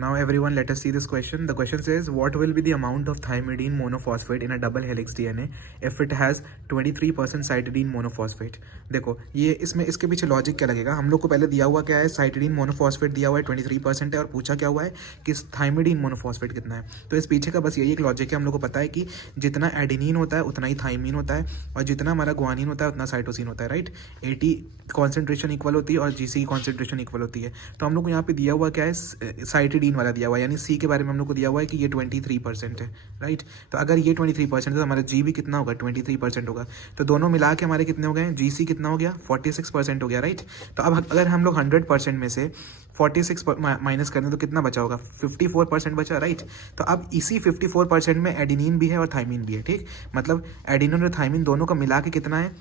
Now everyone, let us see this question. The question says, what will be the amount of thymidine monophosphate in a double helix DNA if it has 23% cytidine monophosphate? देखो ये इसमें इसके पीछे logic क्या लगेगा. हम लोग को पहले दिया हुआ क्या है, साइटिडीन मोनोफॉस्फेट दिया हुआ है 23% है, और पूछा क्या हुआ है कि थाइमिडीन मोनोफॉस्फेट कितना है. तो इस पीछे का बस यही एक लॉजिक है. हम लोग को पता है कि जितना एडिनिन होता है उतना ही थाइमिन होता है, और जितना हमारा ग्वानिन होता है उतना साइटोसिन होता है, राइट. 80 कॉन्सेंट्रेशन इक्वल होती है और जीसी की कॉन्सेंट्रेशन इक्वल होती है. तो हम लोग को यहाँ पे दिया हुआ क्या है, साइटिडीन वाला दिया हुआ है, यानी सी के बारे में हम लोग को दिया हुआ है कि ये 23% है, राइट. तो अगर ये 23% है तो हमारा जी भी कितना होगा, 23% होगा. तो दोनों मिला के हमारे कितने हो गए, जी सी कितना हो गया, 46% हो गया, राइट. तो अब अगर हम लोग 100% में से 46 माइनस करने तो कितना बचा होगा, 54% बचा, राइट. तो अब इसी 54% में एडिनिन भी है और थाइमिन भी है, ठीक. मतलब एडिनिन और थाइमिन दोनों का मिला के कितना है,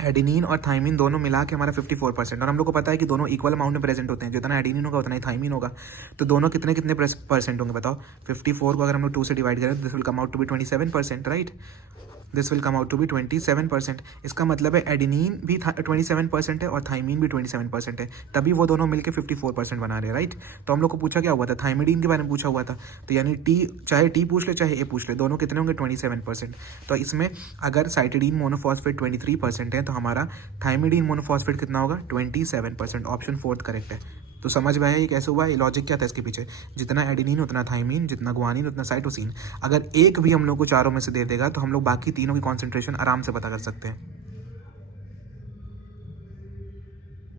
एडिनिन और थाइमिन दोनों मिला के हमारा 54%. और हम लोग को पता है कि दोनों इक्वल अमाउंट में प्रेजेंट होते हैं, जितना एडिनिन होगा उतना ही थाइमिन होगा. तो दोनों कितने कितने परसेंट होंगे बताओ. 54 को अगर हम लोग 2 से डिवाइड करें तो this will come out to be 27%, right. This will come out to be 27%. इसका मतलब है एडिनिन भी 27% है और थाइमिन भी 27% है, तभी वो दोनों मिलकर 54% बना रहे हैं, राइट. तो हम लोग को पूछा क्या हुआ था, थाइमिडीन के बारे में पूछा हुआ था. तो यानी टी, चाहे टी पूछ ले चाहे ए पूछ ले, दोनों कितने होंगे, 27%. तो इसमें अगर साइटिडीन मोनोफॉस्फेट 23% है तो हमारा थाइमिडीन मोनोफॉस्फेट कितना होगा, 27%. ऑप्शन 4 करेक्ट है. तो समझ में आया ये कैसे हुआ, ये लॉजिक क्या था इसके पीछे. जितना एडिनिन उतना थाइमिन, जितना ग्वानिन उतना साइटोसिन. अगर एक भी हम लोग को चारों में से दे देगा तो हम लोग बाकी तीनों की कॉन्सेंट्रेशन आराम से पता कर सकते हैं.